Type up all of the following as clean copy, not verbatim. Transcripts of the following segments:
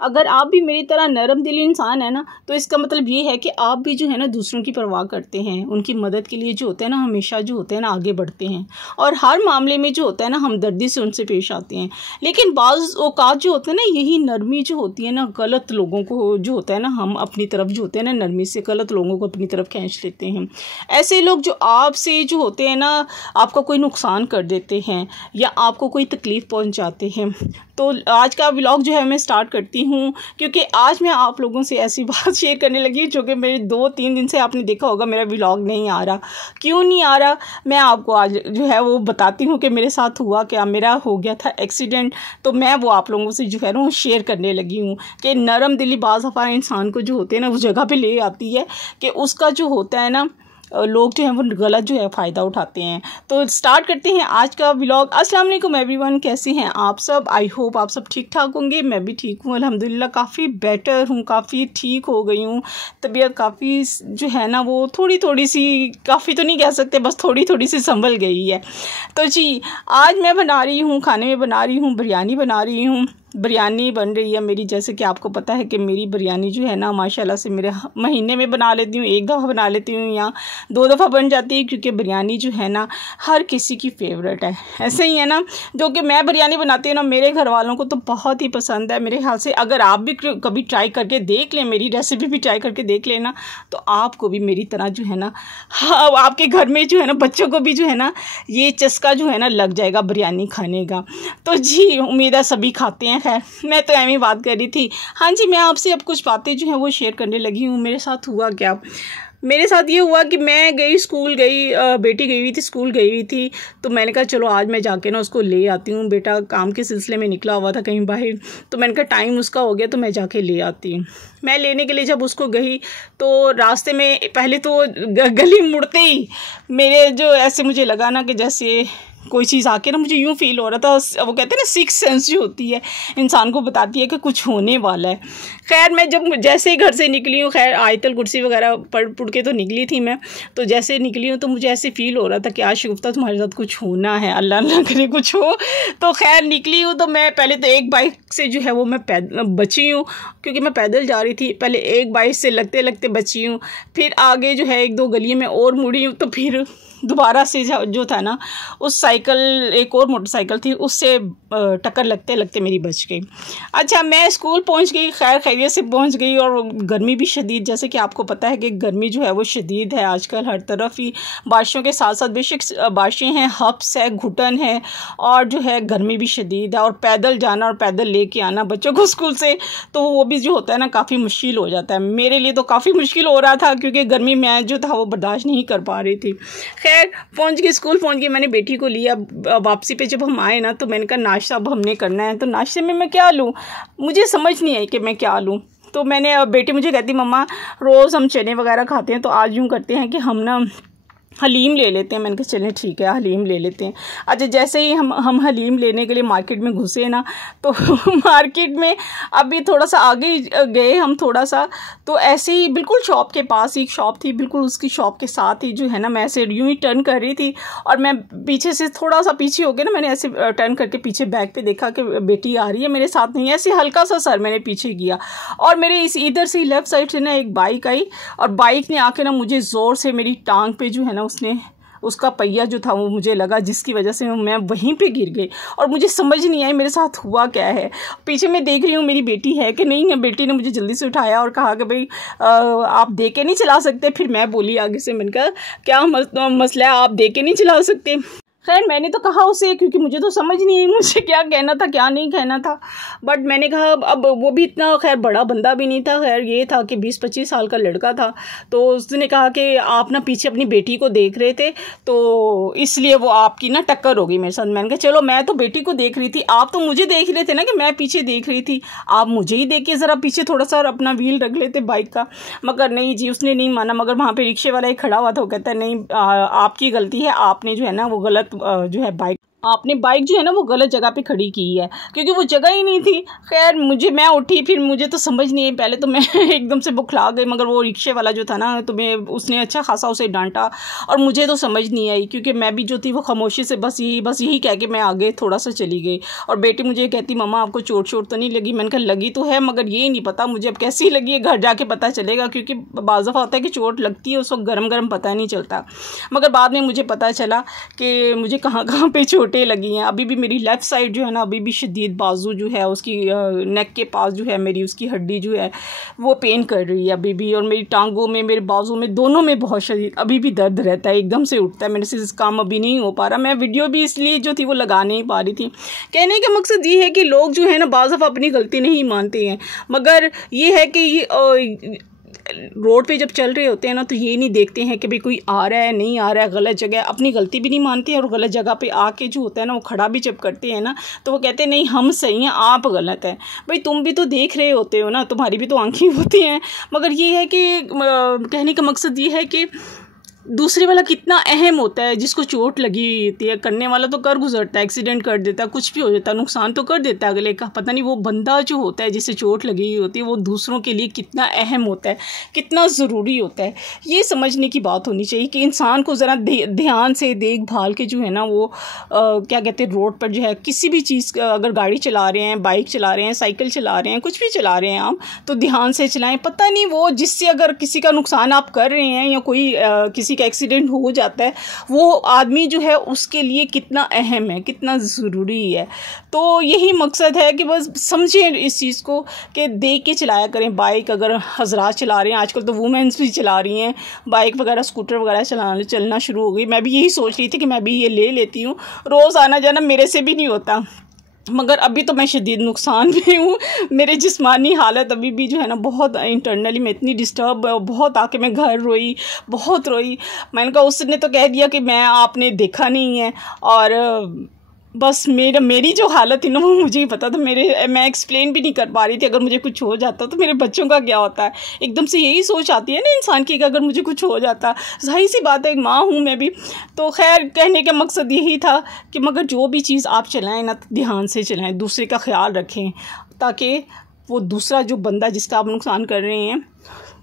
अगर आप भी मेरी तरह नरम दिली इंसान है ना, तो इसका मतलब ये है कि आप भी जो है ना दूसरों की परवाह करते हैं, उनकी मदद के लिए जो होते हैं ना हमेशा जो होते हैं ना आगे बढ़ते हैं, और हर मामले में जो होता है ना हमदर्दी से उनसे पेश आते हैं। लेकिन बाज़ औक़ात जो होते हैं ना, यही नरमी जो होती है ना, गलत लोगों को जो होता है ना, हम अपनी तरफ जो होते हैं ना नरमी से गलत लोगों को अपनी तरफ खींच लेते हैं। ऐसे लोग जो आपसे जो होते हैं ना आपका कोई नुकसान कर देते हैं या आपको कोई तकलीफ़ पहुंचाते हैं। तो आज का व्लॉग जो है मैं स्टार्ट करती हूँ, क्योंकि आज मैं आप लोगों से ऐसी बात शेयर करने लगी जो कि मेरे 2-3 दिन से आपने देखा होगा मेरा व्लॉग नहीं आ रहा। क्यों नहीं आ रहा, मैं आपको आज जो है वो बताती हूँ कि मेरे साथ हुआ क्या। मेरा हो गया था एक्सीडेंट, तो मैं वो आप लोगों से जो है ना शेयर करने लगी हूँ कि नरम दिली बाज़ दफ़ा इंसान को जो होते हैं ना उस जगह पर ले आती है कि उसका जो होता है ना लोग जो हैं वो गलत जो है फ़ायदा उठाते हैं। तो स्टार्ट करते हैं आज का व्लॉग। अस्सलाम वालेकुम एवरीवन, कैसे हैं आप सब? आई होप आप सब ठीक ठाक होंगे। मैं भी ठीक हूँ अल्हम्दुलिल्लाह, काफ़ी बेटर हूँ, काफ़ी ठीक हो गई हूँ। तबीयत काफ़ी जो है ना वो थोड़ी सी, काफ़ी तो नहीं कह सकते, बस थोड़ी सी संभल गई है। तो जी आज मैं बना रही हूँ, खाने में बना रही हूँ, बिरयानी बना रही हूँ। बिरयानी बन रही है मेरी, जैसे कि आपको पता है कि मेरी बिरयानी जो है ना माशाल्लाह से मेरे महीने में बना लेती हूँ, एक दफ़ा बना लेती हूँ या 2 दफ़ा बन जाती है, क्योंकि बिरयानी जो है ना हर किसी की फेवरेट है। ऐसे ही है ना, जो कि मैं बिरयानी बनाती हूँ ना मेरे घर वालों को तो बहुत ही पसंद है। मेरे ख्याल से अगर आप भी कभी ट्राई करके देख लें, मेरी रेसिपी भी ट्राई करके देख लेना, तो आपको भी मेरी तरह जो है ना, हाँ, आपके घर में जो है ना बच्चों को भी जो है ना ये चस्का जो है ना लग जाएगा बिरयानी खाने का। तो जी उम्मीद है सभी खाते हैं। खैर मैं तो ऐसी बात कर रही थी। हाँ जी, मैं आपसे अब कुछ बातें जो हैं वो शेयर करने लगी हूँ। मेरे साथ हुआ क्या, मेरे साथ ये हुआ कि मैं स्कूल गई, बेटी गई हुई थी, स्कूल गई हुई थी। तो मैंने कहा चलो आज मैं जाके ना उसको ले आती हूँ। बेटा काम के सिलसिले में निकला हुआ था कहीं बाहर, तो मैंने कहा टाइम उसका हो गया तो मैं जाके ले आती हूँ। मैं लेने के लिए जब उसको गई तो रास्ते में पहले तो गली मुड़ते ही मेरे जो ऐसे मुझे लगा ना कि जैसे कोई चीज़ आके ना मुझे यूँ फील हो रहा था। वो कहते हैं ना सिक्स सेंस जो होती है इंसान को बताती है कि कुछ होने वाला है। खैर मैं जब जैसे ही घर से निकली हूँ, खैर आयतल कुर्सी वगैरह पढ़ के तो निकली थी मैं, तो जैसे निकली हूँ तो मुझे ऐसे फील हो रहा था कि आज शुगुफ्ता तुम्हारे साथ कुछ होना है, अल्लाह ना करे कुछ हो। तो खैर निकली हूँ तो मैं पहले तो एक बाइक से जो है वो मैं बची हूँ, क्योंकि मैं पैदल जा रही थी। पहले एक बाइक से लगते लगते बची हूँ, फिर आगे जो है 1-2 गलियों में और मुड़ी हूँ, तो फिर दोबारा से जो था ना उस साइकिल, एक और मोटरसाइकिल थी, उससे टक्कर लगते लगते मेरी बच गई। अच्छा मैं स्कूल पहुंच गई, खैर खैरियत से पहुंच गई। और गर्मी भी शदीद, जैसे कि आपको पता है कि गर्मी जो है वो शदीद है आजकल हर तरफ ही। बारिशों के साथ साथ बेशक बारिशें हैं, हब्स है, घुटन है, और जो है गर्मी भी शदीद है। और पैदल जाना और पैदल लेके आना बच्चों को स्कूल से, तो वो भी जो होता है ना काफ़ी मुश्किल हो जाता है। मेरे लिए तो काफ़ी मुश्किल हो रहा था, क्योंकि गर्मी में जो था वो बर्दाश्त नहीं कर पा रही थी। खैर पहुंच गई, स्कूल पहुंच गई। मैंने बेटी को लिया। वापसी पे जब हम आए ना तो मैंने कहा नाश्ता अब हमने करना है, तो नाश्ते में मैं क्या लूँ, मुझे समझ नहीं आई कि मैं क्या लूँ। तो मैंने, बेटी मुझे कहती मम्मा रोज़ हम चने वगैरह खाते हैं, तो आज यूँ करते हैं कि हम ना हलीम ले लेते हैं। मैंने कहा चलें ठीक है हलीम ले लेते हैं। अच्छा जैसे ही हम हलीम लेने के लिए मार्केट में घुसे ना, तो मार्केट में अभी थोड़ा सा आगे गए हम थोड़ा सा, तो ऐसे ही बिल्कुल शॉप के पास ही एक शॉप थी, बिल्कुल उसकी शॉप के साथ ही जो है ना मैं ऐसे यूँ ही टर्न कर रही थी, और मैं पीछे से थोड़ा सा पीछे हो गया ना, मैंने ऐसे टर्न करके पीछे बैक पे देखा कि बेटी आ रही है मेरे साथ नहीं, ऐसे हल्का सा सर मैंने पीछे किया, और मेरे इधर से लेफ़्ट साइड से ना एक बाइक आई, और बाइक ने आके ना मुझे ज़ोर से मेरी टांग पे जो है ना उसने, उसका पहिया जो था वो मुझे लगा, जिसकी वजह से मैं वहीं पे गिर गई। और मुझे समझ नहीं आई मेरे साथ हुआ क्या है। पीछे मैं देख रही हूँ मेरी बेटी है कि नहीं है। बेटी ने मुझे जल्दी से उठाया और कहा कि भाई आप दे के नहीं चला सकते। फिर मैं बोली आगे से, मैंने कहा क्या मसला है, आप दे के नहीं चला सकते। खैर मैंने तो कहा उसे, क्योंकि मुझे तो समझ नहीं आई मुझे क्या कहना था क्या नहीं कहना था, बट मैंने कहा अब वो भी इतना खैर बड़ा बंदा भी नहीं था, खैर ये था कि 20-25 साल का लड़का था। तो उसने कहा कि आप ना पीछे अपनी बेटी को देख रहे थे, तो इसलिए वो आपकी ना टक्कर हो गई मेरे साथ। मैंने कहा चलो मैं तो बेटी को देख रही थी, आप तो मुझे देख रहे थे ना कि मैं पीछे देख रही थी, आप मुझे ही देख के ज़रा पीछे थोड़ा सा अपना व्हील रख लेते बाइक का। मगर नहीं जी, उसने नहीं माना। मगर वहाँ पर रिक्शे वाला एक खड़ा हुआ था, वो कहता है नहीं आपकी गलती है, आपने जो है ना वो गलत जो है बाइक आपने बाइक जो है ना वो गलत जगह पे खड़ी की है, क्योंकि वो जगह ही नहीं थी। खैर मैं उठी, फिर मुझे तो समझ नहीं आई, पहले तो मैं एकदम से बुखला गई, मगर वो रिक्शे वाला जो था ना तो उसने अच्छा खासा उसे डांटा और मुझे तो समझ नहीं आई, क्योंकि मैं भी जो थी वो खामोशी से बस यही कह के मैं आगे थोड़ा सा चली गई। और बेटी मुझे कहती, मम्मा आपको चोट तो नहीं लगी? मैंने कहा लगी तो है, मगर ये नहीं पता मुझे अब कैसी लगी है, घर जाके पता चलेगा, क्योंकि बाज़ दफ़ा होता है कि चोट लगती है उस वक्त गरम पता नहीं चलता। मगर बाद में मुझे पता चला कि मुझे कहाँ कहाँ पे चोटें लगी हैं। अभी भी मेरी लेफ़्ट साइड जो है ना, अभी भी शदीद बाजू जो है उसकी नेक के पास जो है मेरी उसकी हड्डी जो है वो पेन कर रही है अभी भी, और मेरी टांगों में, मेरे बाजू में, दोनों में बहुत शदीद अभी भी दर्द रहता है, एकदम से उठता है। मेरे से इस काम अभी नहीं हो पा रहा। मैं वीडियो भी इसलिए जो थी वो लगा नहीं पा रही थी। कहने का मकसद ये है कि लोग जो है ना बाज़ दफ़ा अपनी गलती नहीं मानते हैं, मगर ये है कि रोड पे जब चल रहे होते हैं ना तो ये नहीं देखते हैं कि भाई कोई आ रहा है नहीं आ रहा है, गलत जगह, अपनी गलती भी नहीं मानते हैं और गलत जगह पे आके जो होता है ना वो खड़ा भी जब करते हैं ना तो वो कहते हैं नहीं हम सही हैं आप गलत हैं। भाई तुम भी तो देख रहे होते हो ना, तुम्हारी भी तो आंखें होती हैं। मगर ये है कि कहने का मकसद ये है कि दूसरे वाला कितना अहम होता है, जिसको चोट लगी होती है, करने वाला तो कर गुजरता है, एक्सीडेंट कर देता है, कुछ भी हो जाता है, नुकसान तो कर देता है अगले का, पता नहीं वो बंदा जो होता है जिसे चोट लगी होती है वो दूसरों के लिए कितना अहम होता है, कितना ज़रूरी होता है। ये समझने की बात होनी चाहिए कि इंसान को ज़रा ध्यान से देखभाल के जो है ना वो क्या कहते हैं, रोड पर जो है किसी भी चीज़ अगर गाड़ी चला रहे हैं, बाइक चला रहे हैं, साइकिल चला रहे हैं, कुछ भी चला रहे हैं आप, तो ध्यान से चलाएं। पता नहीं वो जिससे अगर किसी का नुकसान आप कर रहे हैं या कोई किसी का एक्सीडेंट हो जाता है, वो आदमी जो है उसके लिए कितना अहम है, कितना ज़रूरी है। तो यही मकसद है कि बस समझें इस चीज़ को कि देख के चलाया करें बाइक। अगर हजरात चला रहे हैं, आजकल तो वुमेन्स भी चला रही हैं बाइक वगैरह, स्कूटर वगैरह चलना शुरू हो गई। मैं भी यही सोच रही थी कि मैं भी ये ले लेती हूँ, रोज़ आना जाना मेरे से भी नहीं होता, मगर अभी तो मैं शदीद नुकसान भी हूँ। मेरे जिस्मानी हालत अभी भी जो है ना बहुत इंटरनली मैं इतनी डिस्टर्ब, बहुत आके मैं घर रोई, बहुत रोई। मैंने कहा उसने तो कह दिया कि आपने देखा नहीं है, और बस मेरी जो हालत थी ना वो मुझे ही पता था। मैं एक्सप्लेन भी नहीं कर पा रही थी। अगर मुझे कुछ हो जाता तो मेरे बच्चों का क्या होता है, एकदम से यही सोच आती है ना इंसान की कि अगर मुझे कुछ हो जाता। सही सी बात है, एक माँ हूँ मैं भी। तो खैर कहने का मकसद यही था कि मगर जो भी चीज़ आप चलाएं ना ध्यान से चलाएं, दूसरे का ख्याल रखें, ताकि वो दूसरा जो बंदा जिसका आप नुकसान कर रहे हैं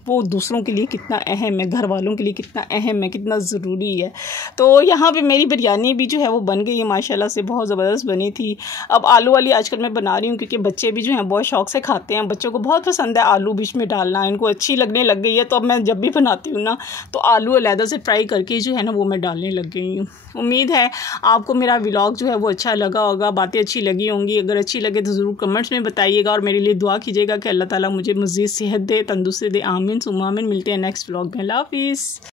वो दूसरों के लिए कितना अहम है, घर वालों के लिए कितना अहम है, कितना ज़रूरी है। तो यहाँ पे मेरी बिरयानी भी जो है वो बन गई है माशाल्लाह से, बहुत ज़बरदस्त बनी थी। अब आलू वाली आजकल मैं बना रही हूँ क्योंकि बच्चे भी जो हैं बहुत शौक़ से खाते हैं, बच्चों को बहुत पसंद है आलू बीच में डालना, इनको अच्छी लगने लग गई है। तो अब मैं जब भी बनाती हूँ ना तो आलू अलहदा से फ्राई करके जो है ना वो मैं डालने लग गई हूँ। उम्मीद है आपको मेरा व्लॉग जो है वो अच्छा लगा होगा, बातें अच्छी लगी होंगी। अगर अच्छी लगे तो ज़रूर कमेंट्स में बताइएगा और मेरे लिए दुआ कीजिएगा कि अल्लाह ताला मुझे मज़ीद सेहत दे, तंदुरुस्ती दे। आमीन सुम्मा आमीन। मिलते हैं नेक्स्ट व्लॉग में। अल्लाह हाफ़िज़।